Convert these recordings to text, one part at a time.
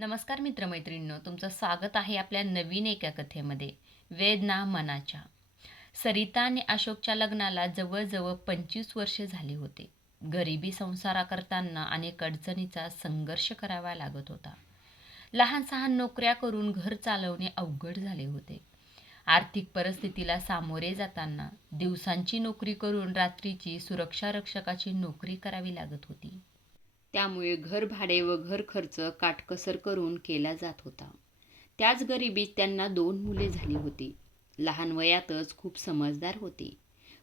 नमस्कार मित्रमैत्रिणींनो तुमचं स्वागत आहे आपल्या नवीन एका कथेमध्ये वेदना मनाच्या. सरिता आणि अशोकच्या लग्नाला जवळजवळ पंचवीस वर्षे झाली होते. गरिबी संसारा करताना अनेक अडचणीचा संघर्ष करावा लागत होता. लहान सहान नोकऱ्या करून घर चालवणे अवघड झाले होते. आर्थिक परिस्थितीला सामोरे जाताना दिवसांची नोकरी करून रात्रीची सुरक्षा रक्षकाची नोकरी करावी लागत होती. त्यामुळे घर भाडे व घर खर्च काटकसर करून केला जात होता. त्याच गरिबीत त्यांना दोन मुले झाली होती. लहान वयातच खूप समजदार होते.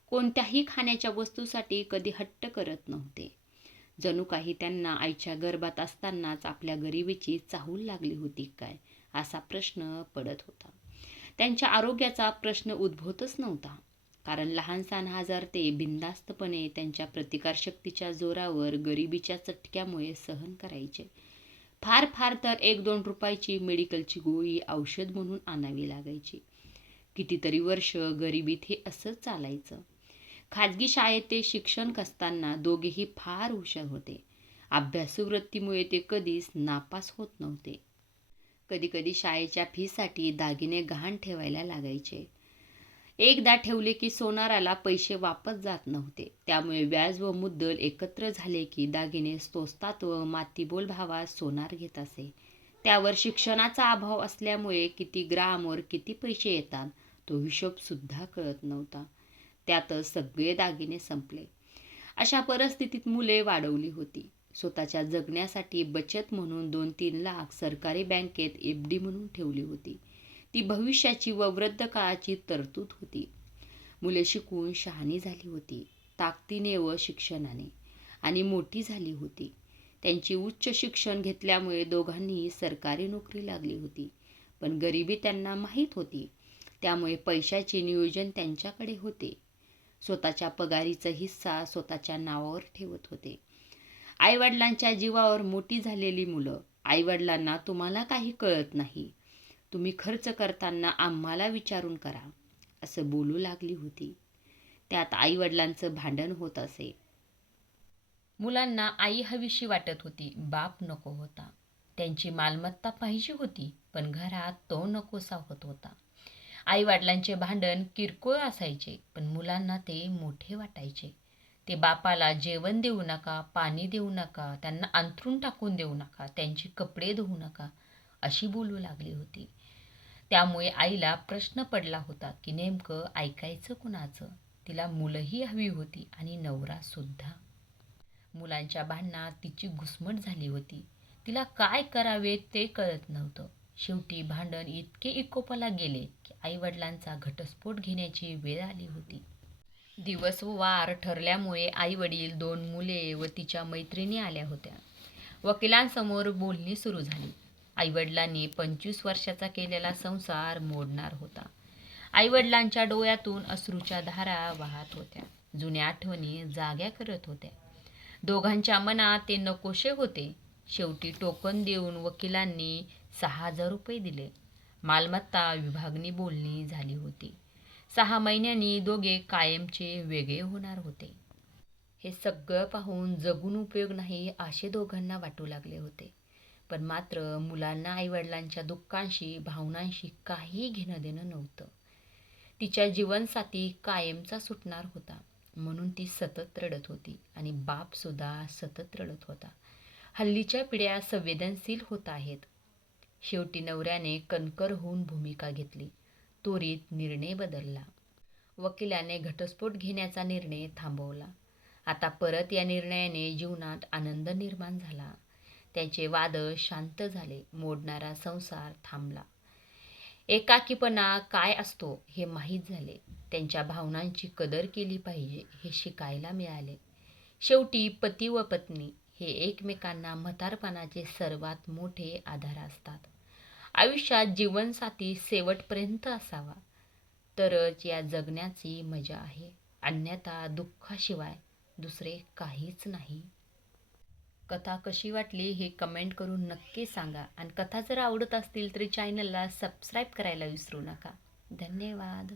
कोणत्याही खाण्याच्या वस्तूसाठी कधी हट्ट करत नव्हते. जणू काही त्यांना आईच्या गर्भात असतानाच आपल्या गरिबीची चाहूल लागली होती काय असा प्रश्न पडत होता. त्यांच्या आरोग्याचा प्रश्न उद्भवतच नव्हता. कारण लहान सहान हजार ते बिनधास्तपणे त्यांच्या प्रतिकारशक्तीच्या जोरावर गरिबीच्या चटक्यामुळे सहन करायचे. फार फार तर एक दोन रुपयाची मेडिकलची गोळी औषध म्हणून आणावी लागायची. कितीतरी वर्ष गरिबीत हे असंच चालायचं. खाजगी शाळेत ते शिक्षण असताना दोघेही फार हुशार होते. अभ्यासवृत्तीमुळे ते कधीच नापास होत नव्हते. कधीकधी शाळेच्या फीसाठी दागिने गहाण ठेवायला लागायचे. एकदा ठेवले की सोनाराला पैसे वापस जात नव्हते. त्यामुळे व्याज व मुद्दल एकत्र झाले की दागिने स्तोस्तात व मातीबोल भावात सोनार घेत असे. त्यावर शिक्षणाचा अभाव असल्यामुळे किती ग्रामवर किती पैसे येतात तो हिशोबसुद्धा कळत नव्हता. त्यातच सगळे दागिने संपले. अशा परिस्थितीत मुले वाढवली होती. स्वतःच्या जगण्यासाठी बचत म्हणून दोन तीन लाख सरकारी बँकेत एफ डी म्हणून ठेवली होती. ती भविष्याची व वृद्ध काळाची तरतूद होती. मुले शिकून शहाणी झाली होती ताकदीने व शिक्षणाने आणि मोठी झाली होती. त्यांची उच्च शिक्षण घेतल्यामुळे दोघांनीही सरकारी नोकरी लागली होती पण गरिबी त्यांना माहीत होती. त्यामुळे पैशाचे नियोजन त्यांच्याकडे होते. स्वतःच्या पगारीचा हिस्सा स्वतःच्या नावावर ठेवत होते. आईवडिलांच्या जीवावर मोठी झालेली मुलं आईवडिलांना तुम्हाला काही कळत नाही. तुम्ही खर्च करताना आम्हाला विचारून करा असं बोलू लागली होती. त्यात आईवडिलांचं भांडण होत असे. मुलांना आई हवीशी वाटत होती बाप नको होता. त्यांची मालमत्ता पाहिजे होती पण घरात तो नकोसा होत होता. आईवडिलांचे भांडण किरकोळ असायचे पण मुलांना ते मोठे वाटायचे. ते बापाला जेवण देऊ नका पाणी देऊ नका त्यांना अंथरून टाकून देऊ नका त्यांचे कपडे धुवू नका अशी बोलू लागली होती. त्यामुळे आईला प्रश्न पडला होता की नेमकं ऐकायचं कुणाचं? तिला मुलंही हवी होती आणि नवरासुद्धा मुलांच्या भांडणात तिची घुसमट झाली होती. तिला काय करावे ते कळत नव्हतं. शेवटी भांडण इतके इकोपाला गेले की आईवडिलांचा घटस्फोट घेण्याची वेळ आली होती. दिवस वार ठरल्यामुळे आईवडील दोन मुले व तिच्या मैत्रिणी आल्या होत्या. वकिलांसमोर बोलणी सुरू झाली. आईवडिलांनी पंचवीस वर्षाचा केलेला संसार मोडणार होता. आईवडिलांच्या डोळ्यातून अश्रूच्या धारा वाहत होत्या. जुन्या आठवणी जाग्या करत होत्या. दोघांच्या मनात ते नकोशे होते. शेवटी टोकन देऊन वकिलांनी सहा हजार रुपये दिले. मालमत्ता विभागणी बोलणी झाली होती. सहा महिन्यांनी दोघे कायमचे वेगळे होणार होते. हे सगळं पाहून जगून उपयोग नाही असे दोघांना वाटू लागले होते. पण मात्र मुलांना आईवडिलांच्या दुःखांशी भावनांशी काही घेणं देणं नव्हतं. तिच्या जीवनसाथी कायमचा सुटणार होता. म्हणून ती सतत रडत होती आणि बापसुद्धा सतत रडत होता. हल्लीच्या पिढ्या संवेदनशील होत आहेत. शेवटी नवऱ्याने कणकर होऊन भूमिका घेतली. त्वरित निर्णय बदलला. वकिलाने घटस्फोट घेण्याचा निर्णय थांबवला. आता परत या निर्णयाने जीवनात आनंद निर्माण झाला. त्यांचे वाद शांत झाले. मोडणारा संसार थांबला. एकाकीपणा काय असतो हे माहीत झाले. त्यांच्या भावनांची कदर केली पाहिजे हे शिकायला मिळाले. शेवटी पती व पत्नी हे एकमेकांना म्हातारपणाचे सर्वात मोठे आधार असतात. आयुष्यात जीवनसाथी शेवटपर्यंत असावा. तरच या जगण्याची मजा आहे. अन्यथा दुःखाशिवाय दुसरे काहीच नाही. कथा कशी वाटली हे कमेंट करून नक्की सांगा. आणि कथा जर आवडत असतील तरी चॅनलला सबस्क्राईब करायला विसरू नका. धन्यवाद.